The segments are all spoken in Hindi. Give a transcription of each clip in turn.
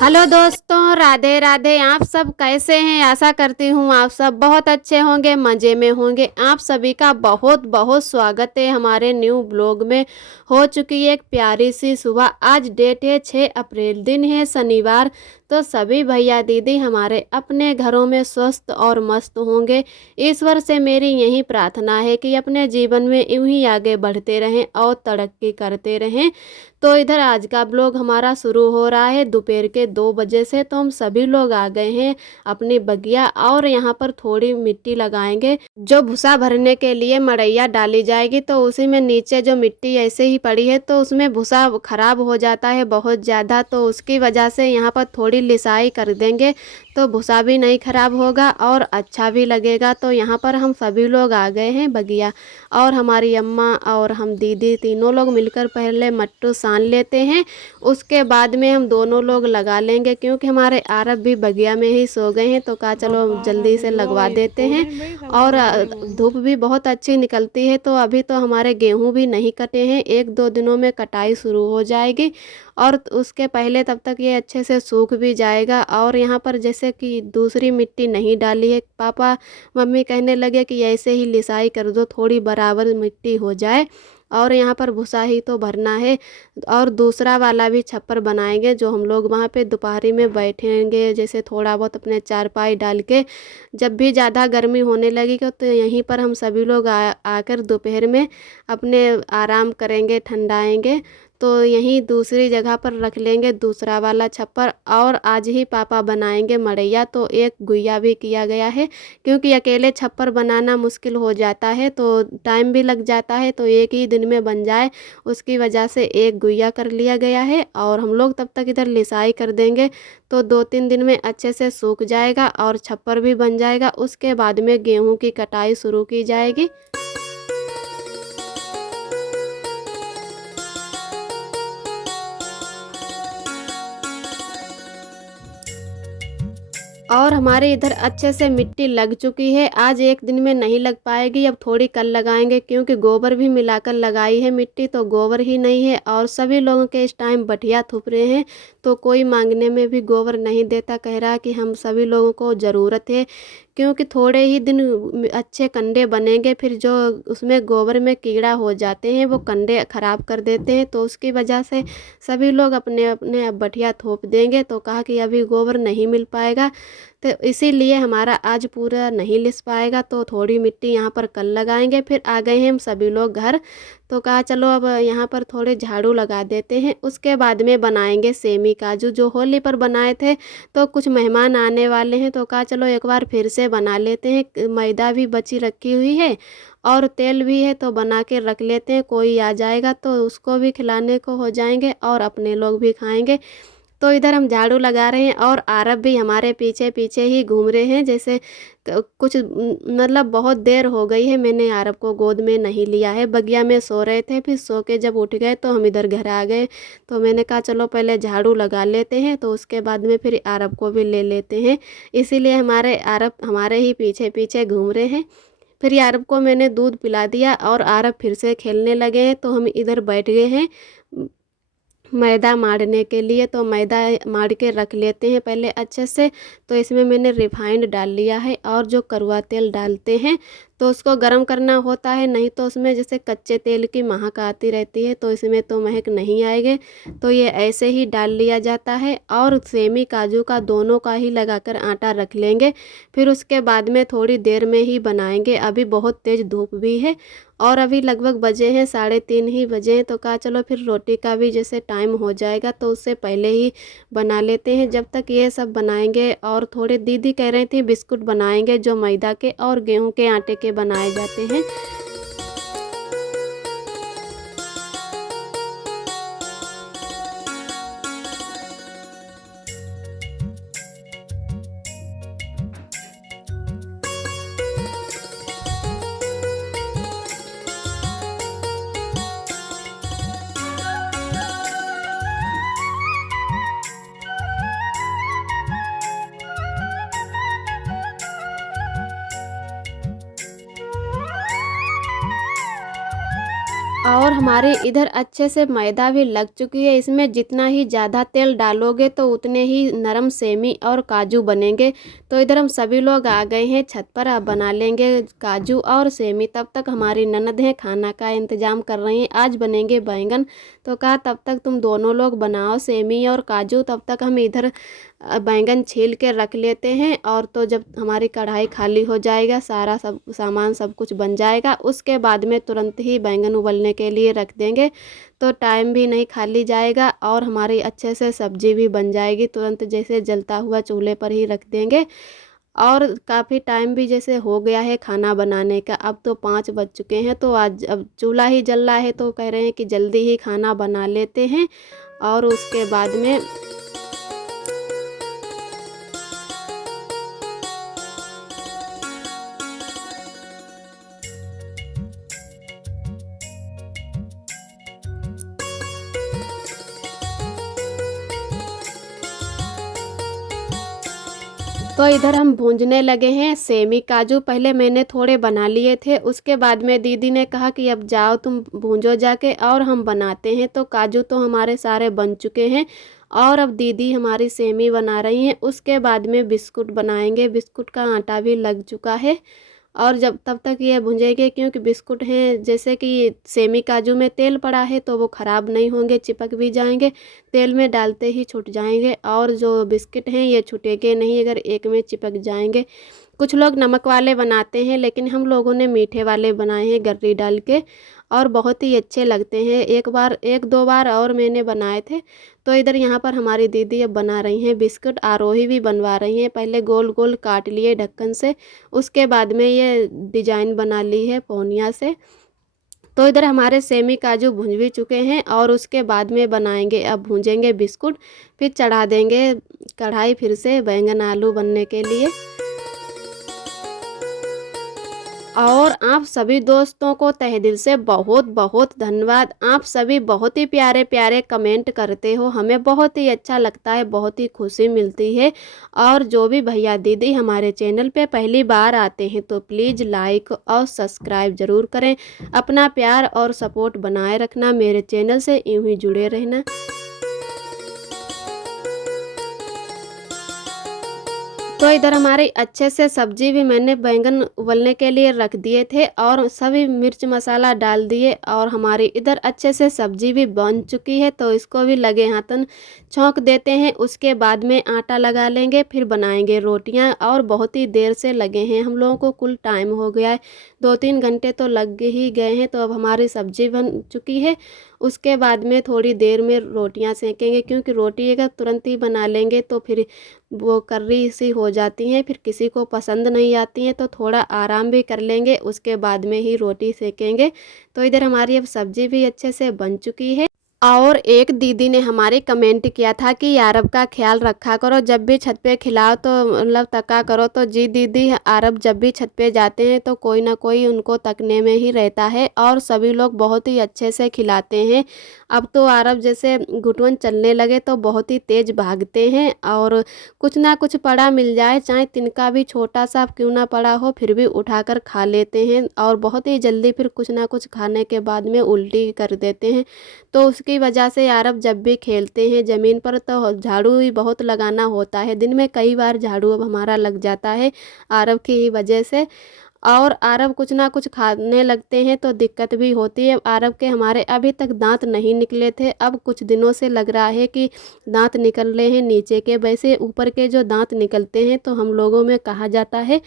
हेलो दोस्तों, राधे राधे। आप सब कैसे हैं? आशा करती हूँ आप सब बहुत अच्छे होंगे, मज़े में होंगे। आप सभी का बहुत बहुत स्वागत है हमारे न्यू ब्लॉग में। हो चुकी है एक प्यारी सी सुबह। आज डेट है 6 अप्रैल, दिन है शनिवार। तो सभी भैया दीदी हमारे अपने घरों में स्वस्थ और मस्त होंगे। ईश्वर से मेरी यही प्रार्थना है कि अपने जीवन में यूं ही आगे बढ़ते रहें और तरक्की करते रहें। तो इधर आज का ब्लॉग हमारा शुरू हो रहा है दोपहर के 2 बजे से। तो हम सभी लोग आ गए हैं अपनी बगिया और यहाँ पर थोड़ी मिट्टी लगाएंगे। जो भूसा भरने के लिए मड़ैया डाली जाएगी, तो उसी में नीचे जो मिट्टी ऐसे ही पड़ी है तो उसमें भूसा खराब हो जाता है बहुत ज़्यादा। तो उसकी वजह से यहाँ पर थोड़ी लिसाई कर देंगे तो भूसा भी नहीं खराब होगा और अच्छा भी लगेगा। तो यहाँ पर हम सभी लोग आ गए हैं बगिया और हमारी अम्मा और हम दीदी तीनों लोग मिलकर पहले मट्टू सान लेते हैं। उसके बाद में हम दोनों लोग लगा लेंगे, क्योंकि हमारे आरब भी बगिया में ही सो गए हैं। तो कहा चलो जल्दी से लगवा देते हैं। और धूप भी बहुत अच्छी निकलती है। तो अभी तो हमारे गेहूं भी नहीं कटे हैं, 1-2 दिनों में कटाई शुरू हो जाएगी और उसके पहले तब तक ये अच्छे से सूख भी जाएगा। और यहाँ पर जैसे कि दूसरी मिट्टी नहीं डाली है, पापा मम्मी कहने लगे कि ऐसे ही लिसाई कर दो, थोड़ी बराबर मिट्टी हो जाए। और यहाँ पर भूसा ही तो भरना है। और दूसरा वाला भी छप्पर बनाएंगे जो हम लोग वहाँ पे दोपहरी में बैठेंगे, जैसे थोड़ा बहुत अपने चारपाई डाल के। जब भी ज़्यादा गर्मी होने लगेगी तो यहीं पर हम सभी लोग आकर दोपहर में अपने आराम करेंगे, ठंडाएंगे। तो यहीं दूसरी जगह पर रख लेंगे दूसरा वाला छप्पर। और आज ही पापा बनाएंगे मड़ैया, तो एक गुइया भी किया गया है, क्योंकि अकेले छप्पर बनाना मुश्किल हो जाता है तो टाइम भी लग जाता है। तो एक ही दिन में बन जाए उसकी वजह से एक गुइया कर लिया गया है। और हम लोग तब तक इधर लिसाई कर देंगे तो 2-3 दिन में अच्छे से सूख जाएगा और छप्पर भी बन जाएगा। उसके बाद में गेहूं की कटाई शुरू की जाएगी। और हमारे इधर अच्छे से मिट्टी लग चुकी है। आज एक दिन में नहीं लग पाएगी, अब थोड़ी कल लगाएंगे, क्योंकि गोबर भी मिलाकर लगाई है मिट्टी, तो गोबर ही नहीं है। और सभी लोगों के इस टाइम बटिया थूप रहे हैं, तो कोई मांगने में भी गोबर नहीं देता, कह रहा कि हम सभी लोगों को ज़रूरत है। क्योंकि थोड़े ही दिन अच्छे कंडे बनेंगे, फिर जो उसमें गोबर में कीड़ा हो जाते हैं वो कंडे खराब कर देते हैं। तो उसकी वजह से सभी लोग अपने अपने अब बटिया थोप देंगे। तो कहा कि अभी गोबर नहीं मिल पाएगा, तो इसीलिए हमारा आज पूरा नहीं लिस पाएगा। तो थोड़ी मिट्टी यहाँ पर कल लगाएंगे। फिर आ गए हैं हम सभी लोग घर। तो कहा चलो अब यहाँ पर थोड़े झाड़ू लगा देते हैं। उसके बाद में बनाएंगे सेमी काजू, जो होली पर बनाए थे। तो कुछ मेहमान आने वाले हैं तो कहा चलो एक बार फिर से बना लेते हैं। मैदा भी बची रखी हुई है और तेल भी है, तो बना के रख लेते हैं। कोई आ जाएगा तो उसको भी खिलाने को हो जाएंगे और अपने लोग भी खाएंगे। तो इधर हम झाड़ू लगा रहे हैं और आरब भी हमारे पीछे पीछे ही घूम रहे हैं। जैसे कुछ मतलब बहुत देर हो गई है, मैंने आरब को गोद में नहीं लिया है। बगिया में सो रहे थे, फिर सो के जब उठ गए तो हम इधर घर आ गए। तो मैंने कहा चलो पहले झाड़ू लगा लेते हैं, तो उसके बाद में फिर आरब को भी ले लेते हैं। इसीलिए हमारे आरब हमारे ही पीछे पीछे घूम रहे हैं। फिर आरब को मैंने दूध पिला दिया और आरब फिर से खेलने लगे हैं। तो हम इधर बैठ गए हैं मैदा मारने के लिए। तो मैदा मार के रख लेते हैं पहले अच्छे से। तो इसमें मैंने रिफाइंड डाल लिया है और जो कड़वा तेल डालते हैं तो उसको गर्म करना होता है, नहीं तो उसमें जैसे कच्चे तेल की महक आती रहती है, तो इसमें तो महक नहीं आएगी। तो ये ऐसे ही डाल लिया जाता है और सेमी काजू का दोनों का ही लगाकर आटा रख लेंगे। फिर उसके बाद में थोड़ी देर में ही बनाएंगे। अभी बहुत तेज़ धूप भी है और अभी लगभग बजे हैं 3:30 ही बजे हैं। तो कहा चलो फिर रोटी का भी जैसे टाइम हो जाएगा तो उससे पहले ही बना लेते हैं। जब तक ये सब बनाएंगे, और थोड़े दीदी कह रही थी बिस्कुट बनाएंगे जो मैदा के और गेहूं के आटे के बनाए जाते हैं। और हमारे इधर अच्छे से मैदा भी लग चुकी है। इसमें जितना ही ज़्यादा तेल डालोगे तो उतने ही नरम सेमी और काजू बनेंगे। तो इधर हम सभी लोग आ गए हैं छत पर, अब बना लेंगे काजू और सेमी। तब तक हमारी ननद हैं खाना का इंतज़ाम कर रही हैं। आज बनेंगे बैंगन, तो कहा तब तक तुम दोनों लोग बनाओ सेमी और काजू, तब तक हम इधर बैंगन छील के रख लेते हैं। और तो जब हमारी कढ़ाई खाली हो जाएगा, सारा सब सामान सब कुछ बन जाएगा, उसके बाद में तुरंत ही बैंगन उबलने के लिए रख देंगे। तो टाइम भी नहीं खाली जाएगा और हमारी अच्छे से सब्जी भी बन जाएगी तुरंत, जैसे जलता हुआ चूल्हे पर ही रख देंगे। और काफ़ी टाइम भी जैसे हो गया है खाना बनाने का, अब तो 5 बज चुके हैं। तो आज अब चूल्हा ही जल रहा है, तो कह रहे हैं कि जल्दी ही खाना बना लेते हैं। और उसके बाद में तो इधर हम भूंजने लगे हैं सेमी काजू। पहले मैंने थोड़े बना लिए थे, उसके बाद में दीदी ने कहा कि अब जाओ तुम भूंजो जाके और हम बनाते हैं। तो काजू तो हमारे सारे बन चुके हैं और अब दीदी हमारी सेमी बना रही हैं। उसके बाद में बिस्कुट बनाएंगे, बिस्कुट का आटा भी लग चुका है। और जब तब तक ये भुंजेंगे, क्योंकि बिस्कुट हैं जैसे कि सेमी काजू में तेल पड़ा है तो वो ख़राब नहीं होंगे, चिपक भी जाएंगे, तेल में डालते ही छूट जाएंगे। और जो बिस्किट हैं ये छूटेंगे नहीं अगर एक में चिपक जाएंगे। कुछ लोग नमक वाले बनाते हैं, लेकिन हम लोगों ने मीठे वाले बनाए हैं गर्री डाल के, और बहुत ही अच्छे लगते हैं। एक दो बार और मैंने बनाए थे। तो इधर यहाँ पर हमारी दीदी अब बना रही हैं बिस्कुट, आरोही भी बनवा रही हैं। पहले गोल गोल काट लिए ढक्कन से, उसके बाद में ये डिजाइन बना ली है पोनिया से। तो इधर हमारे सेमी काजू भुंज भी चुके हैं और उसके बाद में बनाएंगे, अब भूंजेंगे बिस्कुट, फिर चढ़ा देंगे कढ़ाई फिर से बैंगन आलू बनने के लिए। और आप सभी दोस्तों को तहे दिल से बहुत बहुत धन्यवाद। आप सभी बहुत ही प्यारे प्यारे कमेंट करते हो, हमें बहुत ही अच्छा लगता है, बहुत ही खुशी मिलती है। और जो भी भैया दीदी हमारे चैनल पे पहली बार आते हैं तो प्लीज़ लाइक और सब्सक्राइब ज़रूर करें। अपना प्यार और सपोर्ट बनाए रखना, मेरे चैनल से यूं ही जुड़े रहना। तो इधर हमारी अच्छे से सब्जी भी मैंने बैंगन उबलने के लिए रख दिए थे और सभी मिर्च मसाला डाल दिए, और हमारी इधर अच्छे से सब्जी भी बन चुकी है। तो इसको भी लगे हाथन छौंक देते हैं, उसके बाद में आटा लगा लेंगे, फिर बनाएंगे रोटियां। और बहुत ही देर से लगे हैं हम लोगों को, कुल टाइम हो गया है 2-3 घंटे तो लग ही गए हैं। तो अब हमारी सब्जी बन चुकी है, उसके बाद में थोड़ी देर में रोटियां सेकेंगे, क्योंकि रोटी अगर तुरंत ही बना लेंगे तो फिर वो कर्री सी हो जाती हैं, फिर किसी को पसंद नहीं आती हैं। तो थोड़ा आराम भी कर लेंगे, उसके बाद में ही रोटी सेकेंगे। तो इधर हमारी अब सब्जी भी अच्छे से बन चुकी है। और एक दीदी ने हमारे कमेंट किया था कि आरब का ख्याल रखा करो, जब भी छत पे खिलाओ तो मतलब तका करो। तो जी दीदी, आरब जब भी छत पे जाते हैं तो कोई ना कोई उनको तकने में ही रहता है, और सभी लोग बहुत ही अच्छे से खिलाते हैं। अब तो आरब जैसे घुटवन चलने लगे तो बहुत ही तेज़ भागते हैं, और कुछ ना कुछ पड़ा मिल जाए, चाहे तिनका भी छोटा सा क्यों ना पड़ा हो, फिर भी उठाकर खा लेते हैं। और बहुत ही जल्दी फिर कुछ ना कुछ खाने के बाद में उल्टी कर देते हैं। तो उसकी वजह से आरब जब भी खेलते हैं ज़मीन पर तो झाड़ू ही बहुत लगाना होता है, दिन में कई बार झाड़ू अब हमारा लग जाता है आरब की ही वजह से। और आरब कुछ ना कुछ खाने लगते हैं तो दिक्कत भी होती है। आरब के हमारे अभी तक दांत नहीं निकले थे, अब कुछ दिनों से लग रहा है कि दांत निकल रहे हैं नीचे के। वैसे ऊपर के जो दांत निकलते हैं तो हम लोगों में कहा जाता है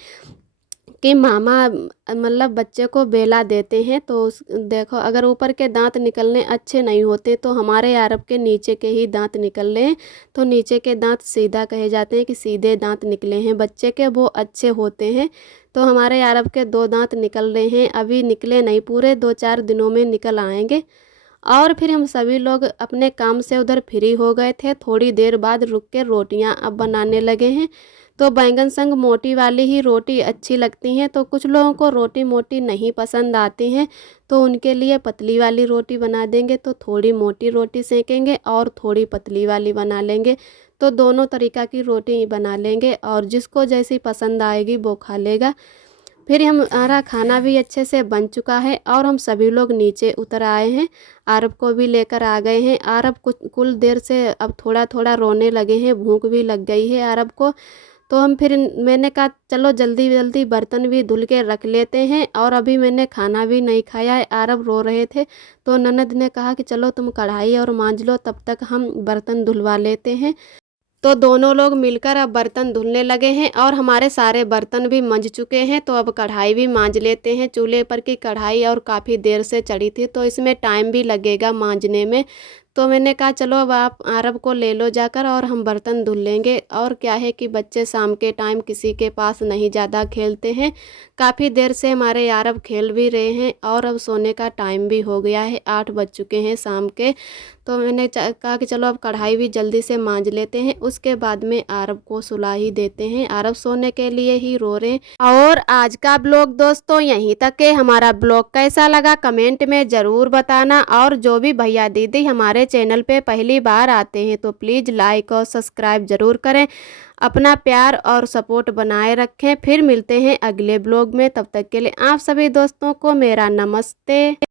कि मामा मतलब बच्चे को बेला देते हैं। तो देखो, अगर ऊपर के दांत निकलने अच्छे नहीं होते तो हमारे आरब के नीचे के ही दांत निकल रहे हैं, तो नीचे के दांत सीधा कहे जाते हैं कि सीधे दांत निकले हैं बच्चे के, वो अच्छे होते हैं। तो हमारे आरब के 2 दांत निकल रहे हैं, अभी निकले नहीं, पूरे 2-4 दिनों में निकल आएंगे। और फिर हम सभी लोग अपने काम से उधर फ्री हो गए थे, थोड़ी देर बाद रुक के रोटियां अब बनाने लगे हैं। तो बैंगन संग मोटी वाली ही रोटी अच्छी लगती हैं, तो कुछ लोगों को रोटी मोटी नहीं पसंद आती हैं, तो उनके लिए पतली वाली रोटी बना देंगे। तो थोड़ी मोटी रोटी सेकेंगे और थोड़ी पतली वाली बना लेंगे, तो दोनों तरीक़ा की रोटी बना लेंगे, और जिसको जैसी पसंद आएगी वो खा लेगा। फिर हमारा खाना भी अच्छे से बन चुका है और हम सभी लोग नीचे उतर आए हैं। आरब को भी लेकर आ गए हैं। आरब कुल देर से अब थोड़ा थोड़ा रोने लगे हैं, भूख भी लग गई है आरब को। तो मैंने कहा चलो जल्दी जल्दी बर्तन भी धुल के रख लेते हैं, और अभी मैंने खाना भी नहीं खाया है। आरब रो रहे थे तो ननद ने कहा कि चलो तुम कढ़ाई और मांज लो, तब तक हम बर्तन धुलवा लेते हैं। तो दोनों लोग मिलकर अब बर्तन धुलने लगे हैं और हमारे सारे बर्तन भी मंज चुके हैं। तो अब कढ़ाई भी मांज लेते हैं। चूल्हे पर की कढ़ाई और काफ़ी देर से चढ़ी थी तो इसमें टाइम भी लगेगा मांजने में। तो मैंने कहा चलो अब आप आरब को ले लो जाकर और हम बर्तन धुल लेंगे। और क्या है कि बच्चे शाम के टाइम किसी के पास नहीं ज़्यादा खेलते हैं। काफ़ी देर से हमारे आरब खेल भी रहे हैं और अब सोने का टाइम भी हो गया है, 8 बज चुके हैं शाम के। तो मैंने कहा कि चलो अब कढ़ाई भी जल्दी से मांज लेते हैं, उसके बाद में आरब को सुला ही देते हैं। आरब सोने के लिए ही रो रहे हैं। और आज का ब्लॉग दोस्तों यहीं तक है। हमारा ब्लॉग कैसा लगा कमेंट में ज़रूर बताना। और जो भी भैया दीदी हमारे चैनल पे पहली बार आते हैं तो प्लीज़ लाइक और सब्सक्राइब ज़रूर करें। अपना प्यार और सपोर्ट बनाए रखें। फिर मिलते हैं अगले ब्लॉग में, तब तक के लिए आप सभी दोस्तों को मेरा नमस्ते।